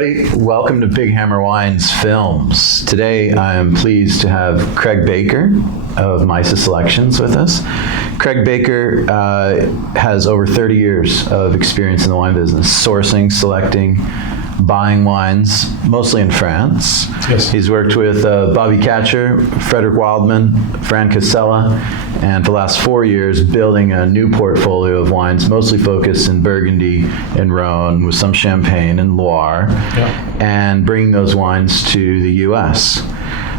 everybody. Welcome to Big Hammer Wines Films. Today I am pleased to have Craig Baker of MISA Selections with us. Craig Baker has over 30 years of experience in the wine business, sourcing, selecting, buying wines, mostly in France. Yes. He's worked with Bobby Catcher, Frederick Wildman, Fran Casella, and for the last 4 years building a new portfolio of wines, mostly focused in Burgundy and Rhone, with some Champagne and Loire, and bringing those wines to the U.S.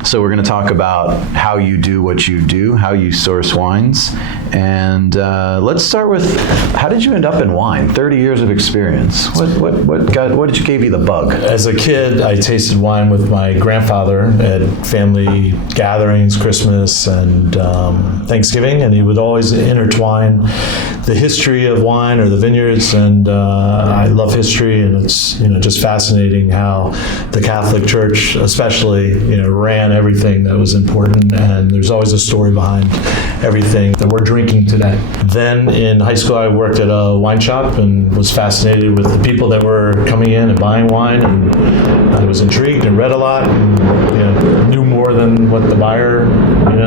So we're going to talk about how you do what you do, how you source wines, and let's start with, how did you end up in wine? 30 years of experience. What gave you the bug? As a kid, I tasted wine with my grandfather at family gatherings, Christmas and Thanksgiving, and he would always intertwine the history of wine or the vineyards, and I love history, and it's just fascinating how the Catholic Church especially ran everything that was important, and there's always a story behind everything that we're drinking today. Then in high school I worked at a wine shop and was fascinated with the people that were coming in and buying wine, and I was intrigued and read a lot and knew more than what the buyer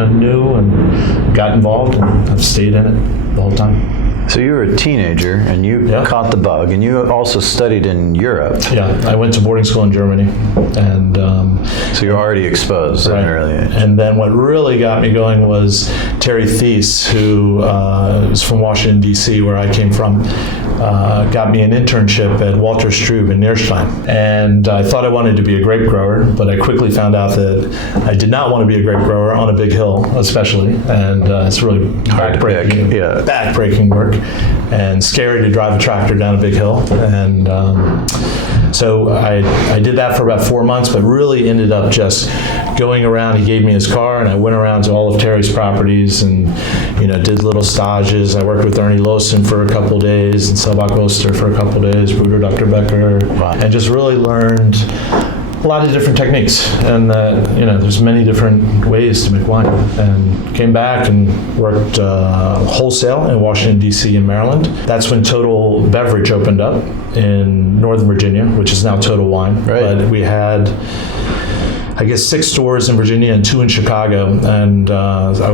knew, and got involved, and I've stayed in it the whole time. So you were a teenager and you caught the bug, and you also studied in Europe. Yeah, I went to boarding school in Germany, and so you're already exposed at an early age. And then what really got me going was Terry Thies, who is from Washington, D.C., where I came from, got me an internship at Walter Strube in Nierstein. And I thought I wanted to be a grape grower, but I quickly found out that I did not want to be a grape grower on a big hill, especially. And it's really backbreaking work, and scary to drive a tractor down a big hill. And so I did that for about 4 months, but really ended up just going around. He gave me his car, and I went around to all of Terry's properties and did little stages. I worked with Ernie Lawson for a couple days, and Selbach Oster for a couple days, Bruder Dr. Becker, and just really learned a lot of different techniques, and there's many different ways to make wine. And came back and worked wholesale in Washington, D.C. and Maryland. That's when Total Beverage opened up in Northern Virginia, which is now Total Wine. Right. But we had, I guess, 6 stores in Virginia and 2 in Chicago, and I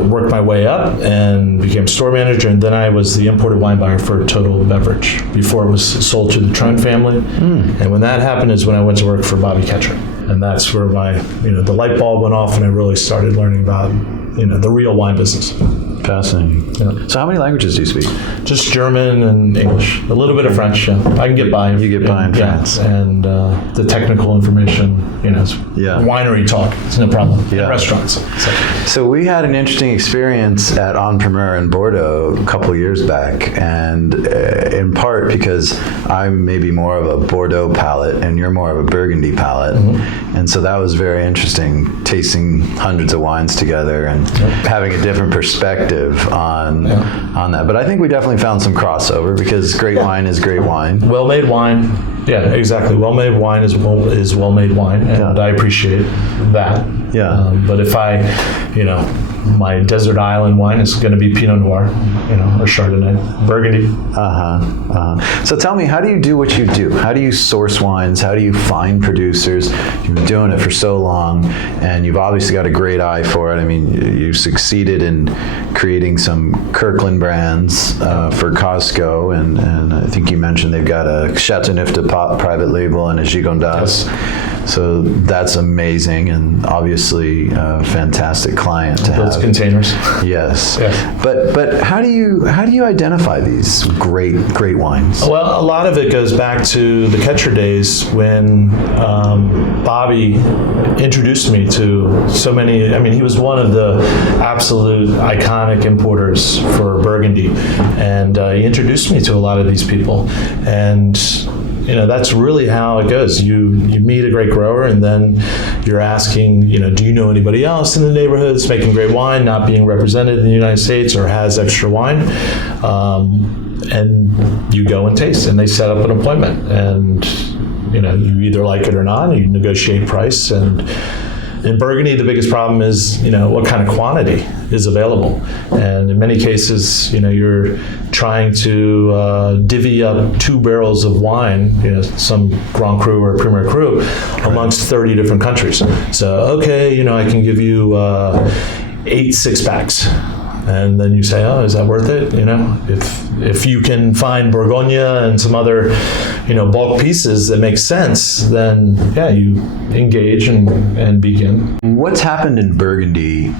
worked my way up and became store manager, and then I was the imported wine buyer for Total Beverage before it was sold to the Trone family. And when that happened is when I went to work for Bobby Catcher, and that's where my the light bulb went off, and I really started learning about the real wine business. Fascinating. Yeah. So how many languages do you speak? Just German and English. A little bit of French. Yeah. I can get by. You get by in France. And the technical information, winery talk, it's no problem. Yeah. Restaurants. So we had an interesting experience at En Primeur in Bordeaux a couple years back, and in part because I'm maybe more of a Bordeaux palate and you're more of a Burgundy palate. Mm-hmm. And so that was very interesting, tasting hundreds of wines together and having a different perspective on that. But I think we definitely found some crossover, because great wine is great wine. Well-made wine, exactly. Well-made wine is well-made wine, and I appreciate that. Yeah. But if my desert island wine is going to be Pinot Noir, or Chardonnay, Burgundy. So tell me, how do you do what you do? How do you source wines? How do you find producers? You've been doing it for so long, and you've obviously got a great eye for it. I mean, you succeeded in creating some Kirkland brands for Costco, and I think you mentioned they've got a Chateauneuf de Pape private label and a Gigondas. Yes. So that's amazing, and obviously a fantastic client to have. Containers. Yes. But how do you identify these great wines? Well, a lot of it goes back to the Catcher days when Bobby introduced me to so many. I mean, he was one of the absolute iconic importers for Burgundy, and he introduced me to a lot of these people, and that's really how it goes. You meet a great grower, and then you're asking, do you know anybody else in the neighborhood that's making great wine, not being represented in the United States or has extra wine? And you go and taste, and they set up an appointment, and you either like it or not, you negotiate price, and In Burgundy, the biggest problem is, what kind of quantity is available. And in many cases, you're trying to divvy up 2 barrels of wine, some Grand Cru or Premier Cru, amongst 30 different countries. So, okay, I can give you 8 6-packs. And then you say, oh, is that worth it? If you can find Bourgogne and some other, bulk pieces that make sense, then yeah, you engage and begin. What's happened in Burgundy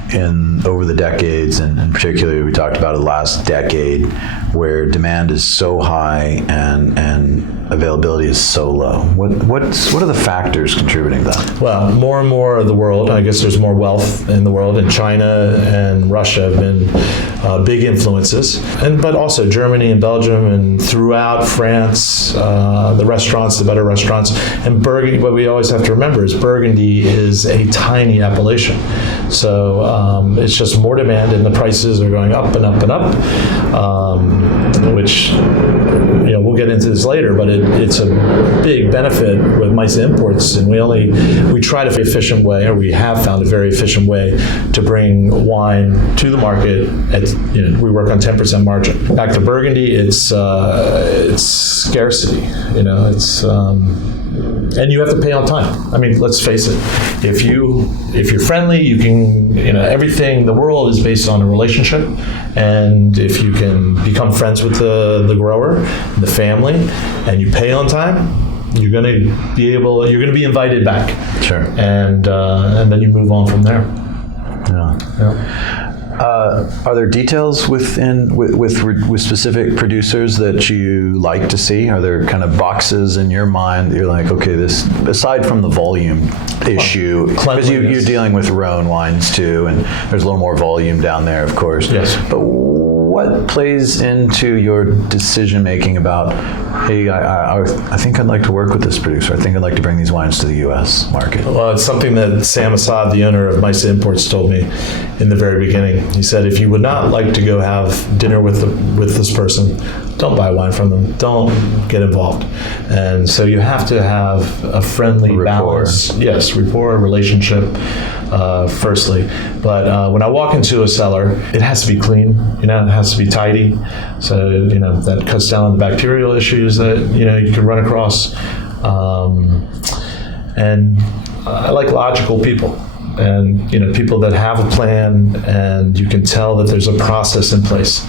over the decades, and particularly we talked about the last decade, where demand is so high and availability is so low? What are the factors contributing to that? Well, more and more of the world, I guess there's more wealth in the world, and China and Russia have been big influences, but also Germany and Belgium and throughout France, the better restaurants. And Burgundy, what we always have to remember is Burgundy is a tiny appellation. So it's just more demand and the prices are going up and up and up, which, we'll get into this later, but it's a big benefit with MISA imports. And we try to find an efficient way, or we have found a very efficient way to bring wine to the market. We work on 10% margin. Back to Burgundy, it's scarcity. And you have to pay on time. I mean, let's face it. If you're friendly, you can. Everything. The world is based on a relationship, and if you can become friends with the grower, the family, and you pay on time, you're going to be invited back. Sure. And then you move on from there. Yeah. Are there details with specific producers that you like to see? Are there kind of boxes in your mind that you're like, okay, this, aside from the volume issue, because you're dealing with Rhone wines too, and there's a little more volume down there, of course. Yes. But what plays into your decision making about, hey, I think I'd like to work with this producer. I think I'd like to bring these wines to the U.S. market. Well, it's something that Sam Assad, the owner of MISA Imports, told me in the very beginning. He said, if you would not like to go have dinner with this person, don't buy wine from them. Don't get involved. And so you have to have a friendly balance. Yes, rapport, relationship, firstly. But when I walk into a cellar, it has to be clean. It has to be tidy. So, that cuts down on the bacterial issues that, you can run across. And I like logical people. And people that have a plan, and you can tell that there's a process in place,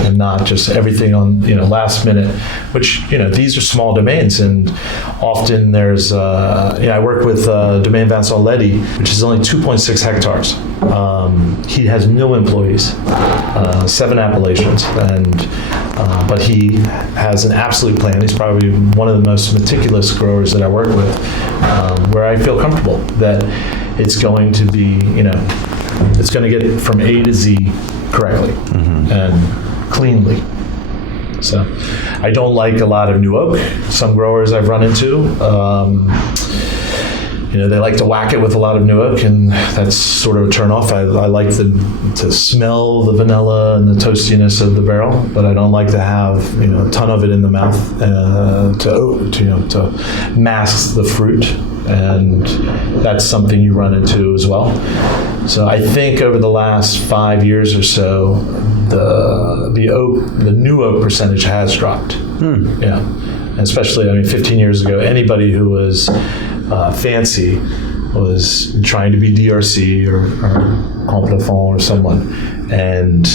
and not just everything on last minute. Which these are small domains, and often there's I work with Domaine Vincent Leddy, which is only 2.6 hectares. He has no employees, 7 appellations, and but he has an absolute plan. He's probably one of the most meticulous growers that I work with, where I feel comfortable that it's going to be, it's going to get it from A to Z correctly and cleanly. So I don't like a lot of new oak. Some growers I've run into, they like to whack it with a lot of new oak, and that's sort of a turn off. I like to smell the vanilla and the toastiness of the barrel, but I don't like to have a ton of it in the mouth to mask the fruit. And that's something you run into as well. So I think over the last 5 years or so, the new oak percentage has dropped. Yeah, especially 15 years ago, anybody who was fancy was trying to be DRC or Complafont or someone, and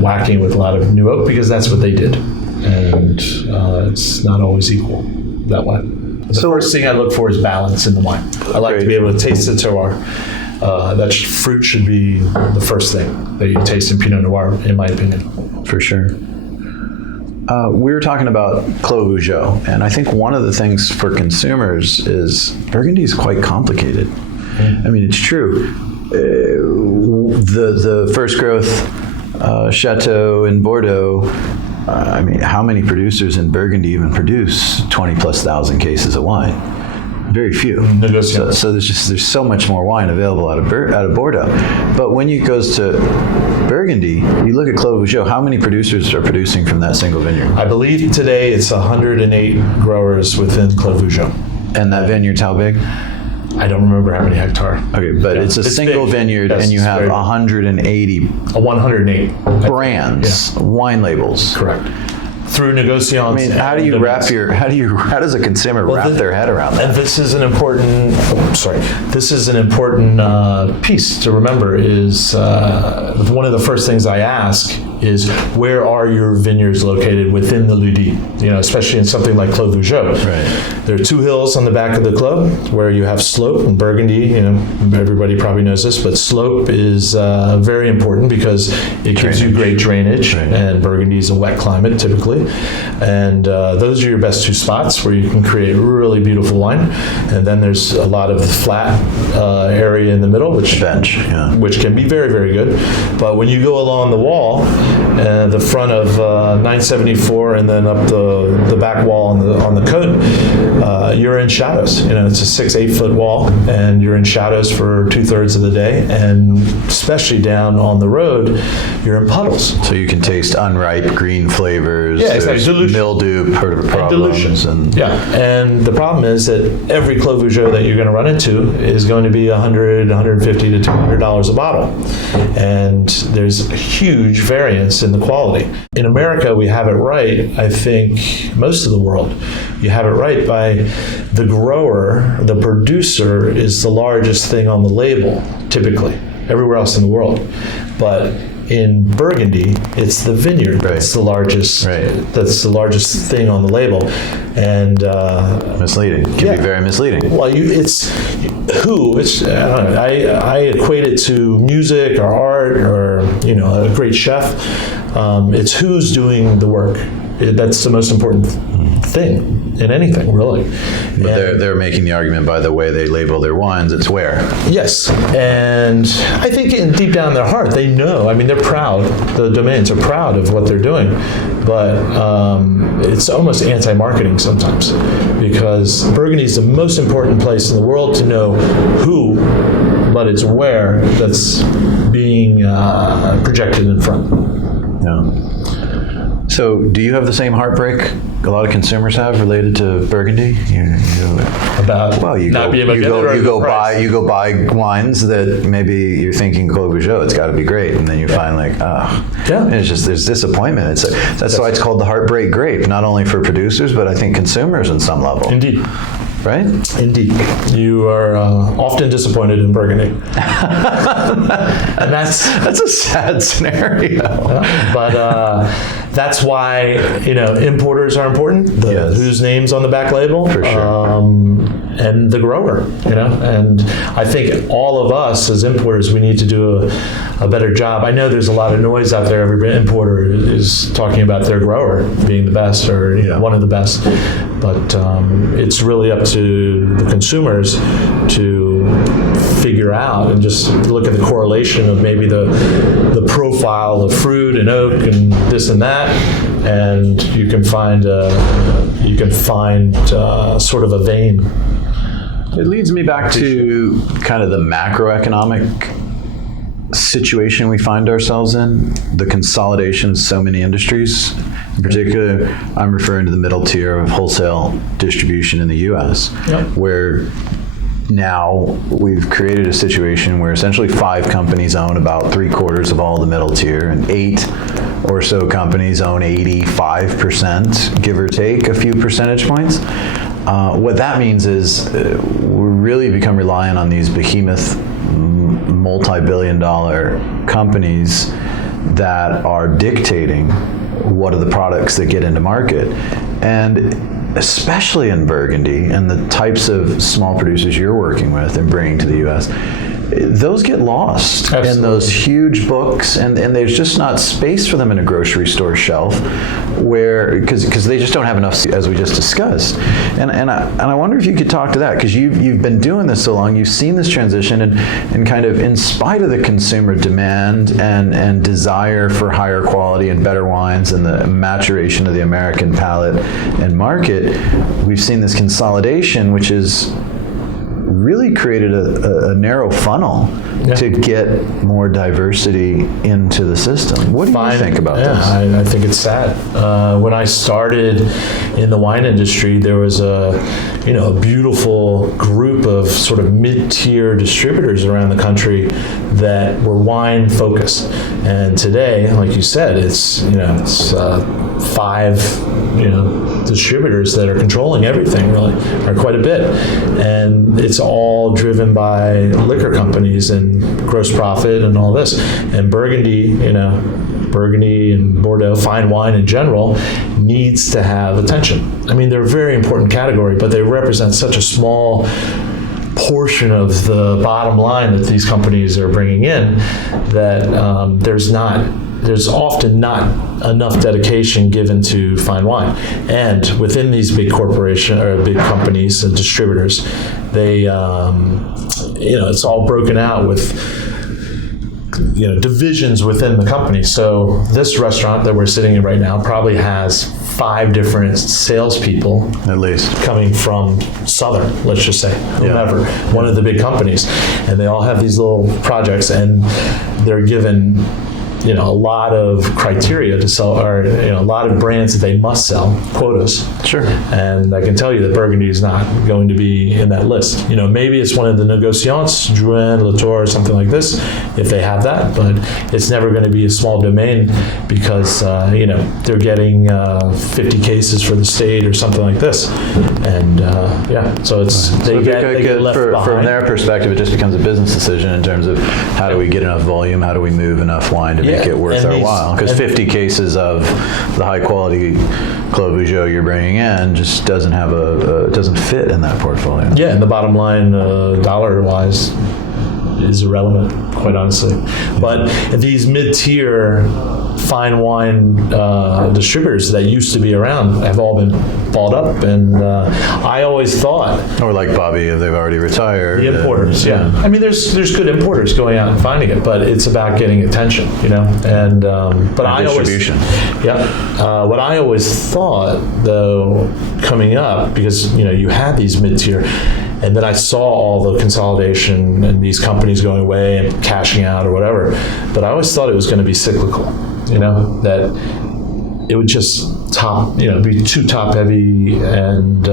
whacking with a lot of new oak because that's what they did, and it's not always equal that way. The first thing I look for is balance in the wine. I like to be able to taste the terroir. That fruit should be the first thing that you taste in Pinot Noir, in my opinion. For sure. We were talking about Clos Vougeot, and I think one of the things for consumers is Burgundy is quite complicated. I mean, it's true. The first growth chateau in Bordeaux, how many producers in Burgundy even produce 20,000+ cases of wine? Very few. So there's so much more wine available out of Bordeaux. But when it goes to Burgundy, you look at Clos Vougeot, how many producers are producing from that single vineyard? I believe today it's 108 growers within Clos Vougeot. And that vineyard's how big? I don't remember how many hectare. Okay, but it's a single big. vineyard, Yes, and you it's have very big. 180 A 108. brands, wine labels. Correct. Through negotiations. I mean, how does a consumer wrap their head around that? And this is an important, piece to remember is one of the first things I ask is where are your vineyards located within the Ludi? Especially in something like Clos Vougeot. Right. There are two hills on the back of the club where you have slope and Burgundy. Everybody probably knows this, but slope is very important because it gives you great drainage, and Burgundy is a wet climate typically. And those are your best two spots where you can create really beautiful wine. And then there's a lot of flat area in the middle, which can be very, very good. But when you go along the wall, the front of 974 and then up the back wall on the cote, you're in shadows. It's a 6-8 foot wall, and you're in shadows for 2/3 of the day. And especially down on the road, you're in puddles. So you can taste unripe green flavors. Yeah, exactly. Dilution. Mildew problems. And the problem is that every Clos Vougeot that you're going to run into is going to be $100, $150 to $200 a bottle. And there's huge variance in the quality. In America, we have it right, I think, most of the world. You have it right by the grower, the producer is the largest thing on the label, typically, everywhere else in the world. But in Burgundy, it's the vineyard that's the largest. That's the largest thing on the label, and misleading. Can be very misleading. Well, it's I don't know. I equate it to music or art or a great chef. It's who's doing the work. That's the most important thing in anything, really. But they're making the argument by the way they label their wines, it's where. Yes, and I think deep down in their heart, they know. I mean, they're proud. The domains are proud of what they're doing, but it's almost anti-marketing sometimes because Burgundy is the most important place in the world to know who, but it's where that's being projected in front. Yeah. So, do you have the same heartbreak a lot of consumers have related to Burgundy? About not being able to get it, or you go buy wines that maybe you're thinking Clos Vougeot, it's got to be great, and then you find and it's just there's disappointment. That's why it's called the heartbreak grape, not only for producers but I think consumers on some level. Indeed. Right? Indeed. You are often disappointed in Burgundy. And that's a sad scenario. But that's why, importers are important. Whose name's on the back label. For sure. And the grower, And I think all of us as importers, we need to do a better job. I know there's a lot of noise out there. Every importer is talking about their grower being the best or one of the best. But it's really up to the consumers to figure out and just look at the correlation of maybe the profile of fruit and oak and this and that, and you can find sort of a vein. It leads me back to kind of the macroeconomic situation we find ourselves in, the consolidation of so many industries. In particular, I'm referring to the middle tier of wholesale distribution in the U.S., where now we've created a situation where essentially 5 companies own about 3/4 of all the middle tier, and 8 or so companies own 85%, give or take a few percentage points. What that means is we really become reliant on these behemoth multi-billion-dollar companies that are dictating what are the products that get into market. And especially in Burgundy and the types of small producers you're working with and bringing to the U.S., those get lost in those huge books, and there's just not space for them in a grocery store shelf, because they just don't have enough, as we just discussed. And I wonder if you could talk to that, because you've been doing this so long, you've seen this transition, and kind of in spite of the consumer demand and desire for higher quality and better wines and the maturation of the American palate and market, we've seen this consolidation, which is really created a narrow funnel to get more diversity into the system. What do you think about this? I think it's sad. When I started in the wine industry, there was a beautiful group of sort of mid-tier distributors around the country that were wine focused. And today, like you said, it's 5 distributors that are controlling everything, really, or quite a bit. And it's all driven by liquor companies and gross profit and all this. And Burgundy and Bordeaux, fine wine in general, needs to have attention. I mean, they're a very important category, but they represent such a small portion of the bottom line that these companies are bringing in that there's often not enough dedication given to fine wine. And within these big corporations or big companies and distributors, they, it's all broken out with divisions within the company. So this restaurant that we're sitting in right now probably has 5 different salespeople, at least, coming from Southern, let's just say, whomever, one of the big companies, and they all have these little projects, and they're given a lot of criteria to sell, or a lot of brands that they must sell, quotas. Sure. And I can tell you that Burgundy is not going to be in that list. Maybe it's one of the Negociants, Drouin, Latour, or something like this, if they have that, but it's never going to be a small domain because they're getting 50 cases for the state or something like this, and so it's they get left behind. From their perspective, it just becomes a business decision in terms of how do we get enough volume, how do we move enough wine to make it worth our while, because 50 cases of the high quality Clos Vougeot you're bringing in just doesn't have doesn't fit in that portfolio. Yeah, and the bottom line, dollar wise, is irrelevant, quite honestly. But these mid-tier fine wine distributors that used to be around have all been bought up, and I always thought, or like Bobby, if they've already retired, the importers. I mean, there's good importers going out and finding it, but it's about getting attention, and but I distribution. What I always thought, though, coming up, because you had these mid-tier. And then I saw all the consolidation and these companies going away and cashing out or whatever. But I always thought it was going to be cyclical, that it would just be too top heavy, and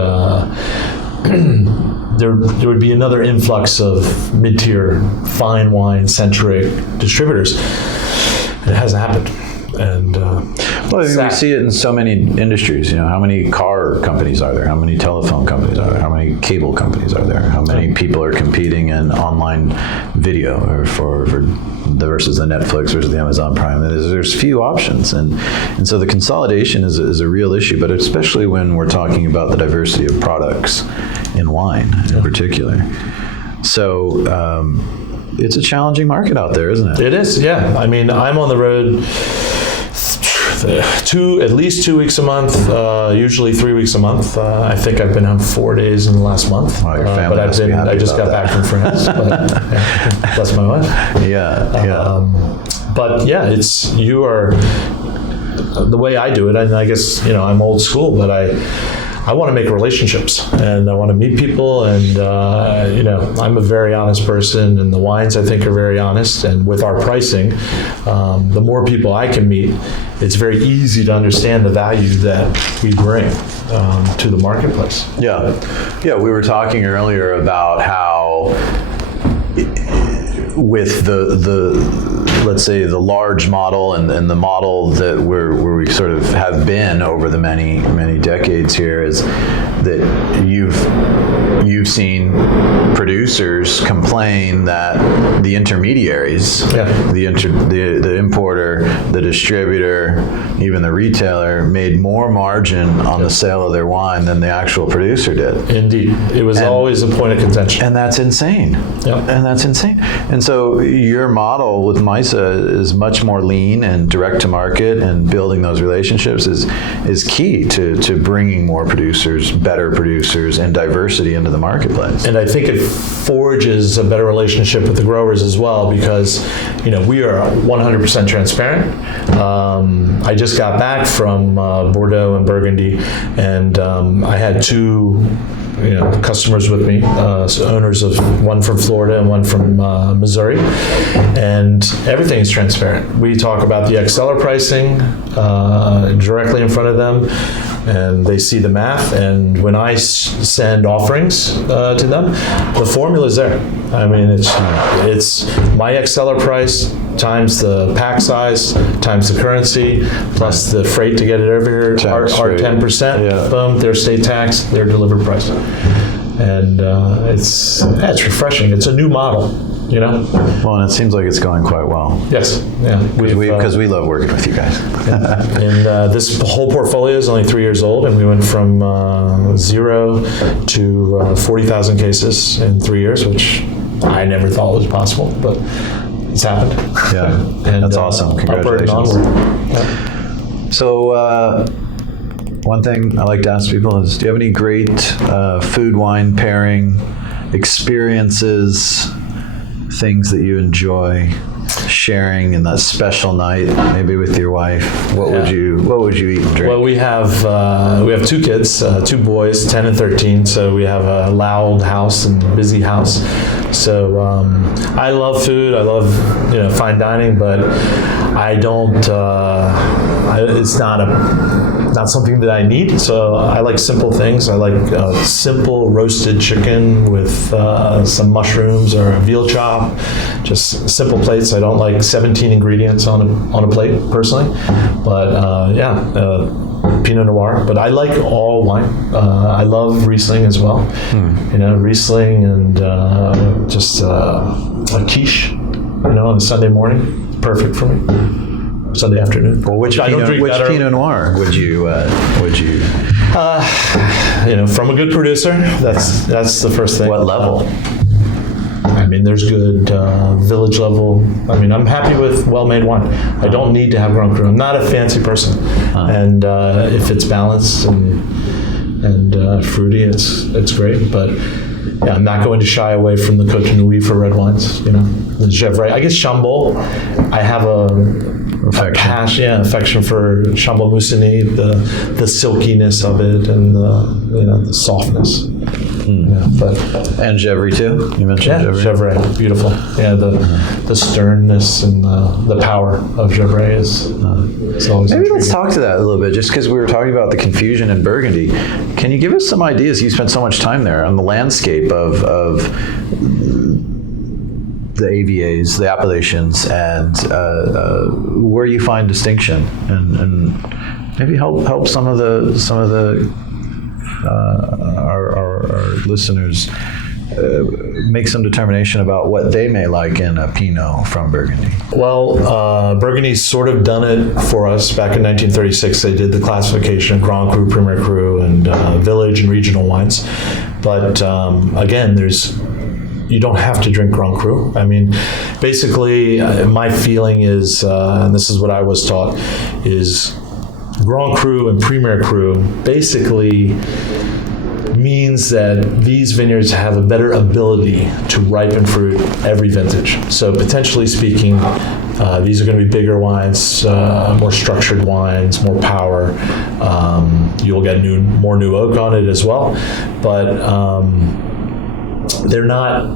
there would be another influx of mid-tier fine wine centric distributors. And it hasn't happened. And we see it in so many industries. How many car companies are there? How many telephone companies are there? How many cable companies are there? How many people are competing in online video, or for versus the Netflix versus the Amazon Prime? There's few options, and so the consolidation is a real issue. But especially when we're talking about the diversity of products in wine in particular. So it's a challenging market out there, isn't it? It is, yeah. I mean, I'm on the road at least 2 weeks a month, usually 3 weeks a month. I think I've been on 4 days in the last month. Wow, your family but I just got back from France. But, bless my wife. But yeah, you are the way I do it. And I guess I'm old school, but I want to make relationships, and I want to meet people, and I'm a very honest person, and the wines I think are very honest. And with our pricing, the more people I can meet, it's very easy to understand the value that we bring to the marketplace. Yeah. We were talking earlier about how with the let's say the large model and the model that where we sort of have been over the many decades here is that you've seen producers complain that the intermediaries, the importer, the distributor, even the retailer made more margin on the sale of their wine than the actual producer did. Indeed. It was always a point of contention. And that's insane. And that's insane. And so your model with MISA is much more lean and direct to market, and building those relationships is key to bringing more producers, better producers, and diversity into the marketplace. And I think it forges a better relationship with the growers as well, because we are 100% transparent. I just got back from Bordeaux and Burgundy, and I had 2 customers with me, so owners of one from Florida and one from Missouri, and everything is transparent. We talk about the Exceller pricing directly in front of them, and they see the math. And when I send offerings to them, the formula's there. I mean, it's my Exceller price times the pack size times the currency plus the freight to get it over here, our 10%. Yeah. Boom, their state tax, their delivered price, and it's refreshing. It's a new model. Well, and it seems like it's going quite well. Yes, yeah. Because we love working with you guys. And this whole portfolio is only 3 years old, and we went from 0 to 40,000 cases in 3 years, which I never thought was possible, but it's happened. Yeah, And that's awesome. Congratulations. Upward and onward. Yeah. So, one thing I like to ask people is, do you have any great food-wine pairing experiences, things that you enjoy sharing in that special night, maybe with your wife? What would you eat and drink? Well, we have 2 kids, 2 boys, 10 and 13. So we have a loud house and busy house. So I love food. I love fine dining, but I don't. It's not something that I need. So I like simple things. I like simple roasted chicken with some mushrooms or a veal chop. Just simple plates. I don't like 17 ingredients on a plate personally, but Pinot Noir. But I like all wine. I love Riesling as well. Riesling and just a quiche. On a Sunday morning, perfect for me. Sunday afternoon. Well, which Pinot Noir would you? From a good producer. That's the first thing. What level? I mean, there's good village level. I mean, I'm happy with well-made wine. I don't need to have Grand Cru. I'm not a fancy person, and if it's balanced and fruity, it's great. But yeah, I'm not going to shy away from the Côte de Nuit for red wines. The Gevrey. I guess Chambolle. I have affection for Chambolle Musigny, the silkiness of it, and the softness. And Gevrey too. You mentioned Gevrey. Gevrey, beautiful. Yeah, the sternness and the power of Gevrey is always Maybe intriguing. let's talk to that a little bit, just because we were talking about the confusion in Burgundy. Can you give us some ideas? You spent so much time there on the landscape of the AVAs, the Appellations, and where you find distinction, and maybe help some of our listeners make some determination about what they may like in a Pinot from Burgundy. Well, Burgundy's sort of done it for us. Back in 1936, they did the classification of Grand Cru, Premier Cru, and village and regional wines. But again, you don't have to drink Grand Cru. I mean, basically, my feeling is, and this is what I was taught, is Grand Cru and Premier Cru basically means that these vineyards have a better ability to ripen fruit every vintage. So potentially speaking, these are going to be bigger wines, more structured wines, more power. You'll get more new oak on it as well, but they're not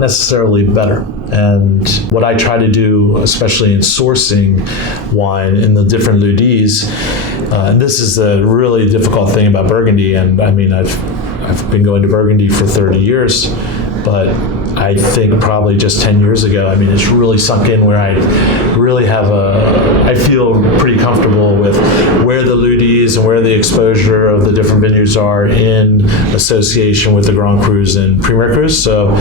necessarily better. And what I try to do, especially in sourcing wine in the different lieux-dits, and this is the really difficult thing about Burgundy. And I mean, I've been going to Burgundy for 30 years, but I think probably just 10 years ago, I mean, it's really sunk in where I really I feel pretty comfortable with where the lieux-dits and where the exposure of the different vineyards are in association with the Grand Crus and Premier Crus. So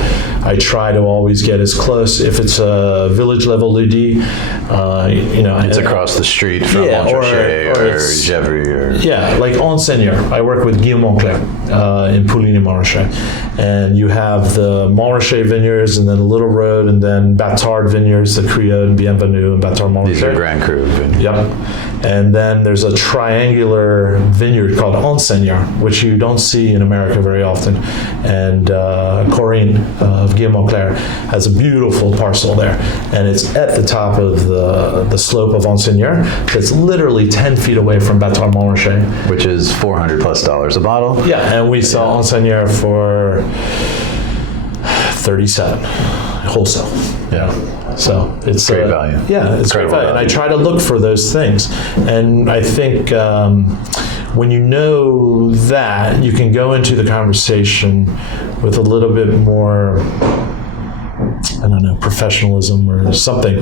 I try to always get as close. If it's a village level lieux-dit, it's across the street from Montrachet or Gevrey. Yeah, like En Seigneur. I work with Guillaume Moncler in Pouligny Montrachet. And you have the Montrachet Vineyards, and then Little Road, and then Batard Vineyards, the Criot and Bienvenue and Batard Montrachet. These are Grand Cru. Yep. And then there's a triangular vineyard called Enseigneur, which you don't see in America very often. And Corinne of Guillaume Moncler has a beautiful parcel there. And it's at the top of the slope of Enseigneur. It's literally 10 feet away from Batard Montrachet. Which is $400+ a bottle. Yeah, and we sell Enseigneur for 37 wholesale. Yeah. So it's great value. Yeah, it's great value. And I try to look for those things. And I think when you know that, you can go into the conversation with a little bit more, I don't know, professionalism or something,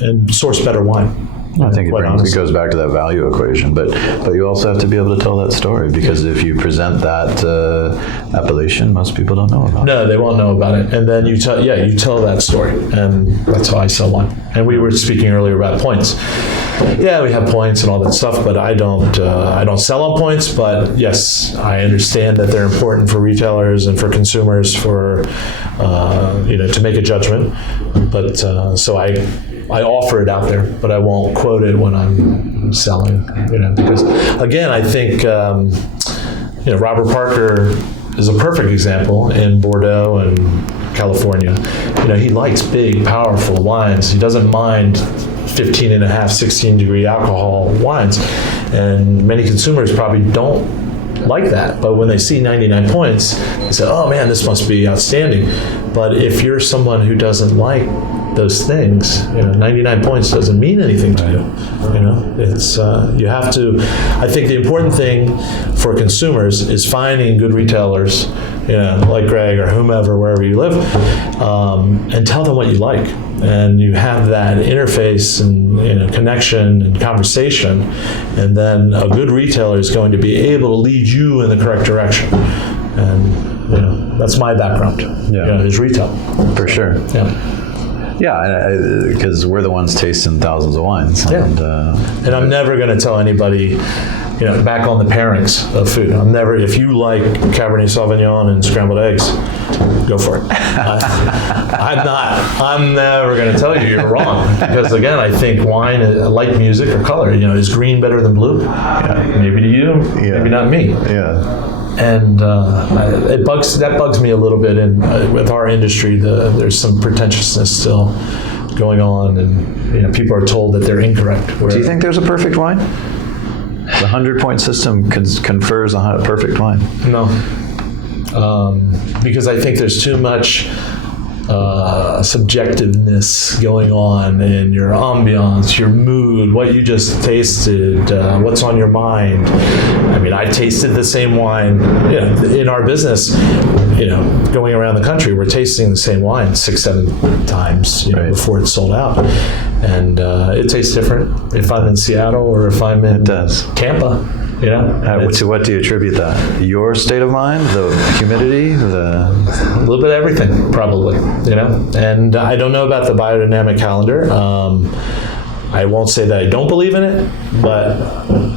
and source better wine. I think it goes back to that value equation, but you also have to be able to tell that story, because if you present that appellation, most people don't know about it. No, they won't know about it. And then you tell that story, and that's how I sell wine. And we were speaking earlier about points. Yeah, we have points and all that stuff, but I don't sell on points. But yes, I understand that they're important for retailers and for consumers to make a judgment. But so I offer it out there, but I won't quote it when I'm selling, because again, I think, Robert Parker is a perfect example in Bordeaux and California. He likes big, powerful wines. He doesn't mind 15.5, 16 degree alcohol wines. And many consumers probably don't like that. But when they see 99 points, they say, oh man, this must be outstanding. But if you're someone who doesn't like those things, 99 points doesn't mean anything to you. It's you have to. I think the important thing for consumers is finding good retailers, like Greg or whomever, wherever you live, and tell them what you like, and you have that interface and connection and conversation, and then a good retailer is going to be able to lead you in the correct direction, and that's my background. Is retail for sure. Yeah. Yeah, because we're the ones tasting thousands of wines. Yeah. And I'm never going to tell anybody, back on the pairings of food. If you like Cabernet Sauvignon and scrambled eggs, go for it. I'm never going to tell you you're wrong. Because again, I think wine, like music or color, is green better than blue? Yeah. Maybe to you, maybe not me. Yeah. And that bugs me a little bit. And with our industry, there's some pretentiousness still going on, and people are told that they're incorrect. Do you think there's a perfect wine? The 100-point system confers a perfect wine. No, because I think there's too much subjectiveness going on in your ambiance, your mood, what you just tasted, what's on your mind. I mean, I tasted the same wine in our business. Going around the country, we're tasting the same wine 6-7 times right. before it's sold out, and it tastes different if I'm in Seattle or if I'm in Tampa. To what do you attribute that? Your state of mind, the humidity, a little bit of everything, probably. And I don't know about the biodynamic calendar. I won't say that I don't believe in it, but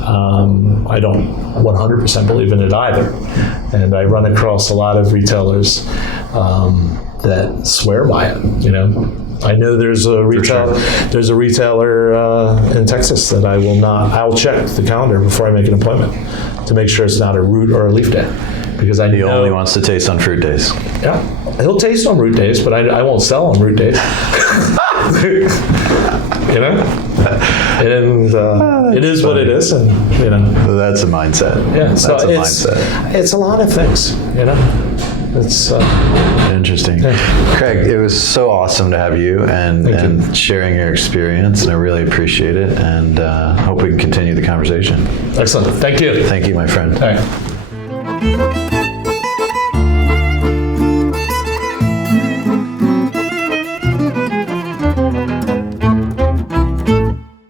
I don't 100% believe in it either. And I run across a lot of retailers that swear by it. I know there's a retailer in Texas that I'll check the calendar before I make an appointment to make sure it's not a root or a leaf day, because I know he only wants to taste on fruit days. Yeah, he'll taste on root days, but I won't sell on root days. And it is what it is, and that's a mindset. Yeah, so mindset. It's a lot of things. It's interesting. Yeah. Craig, it was so awesome to have you and sharing your experience, and I really appreciate it, and hope we can continue the conversation. Excellent. Thank you. Thank you, my friend. All right.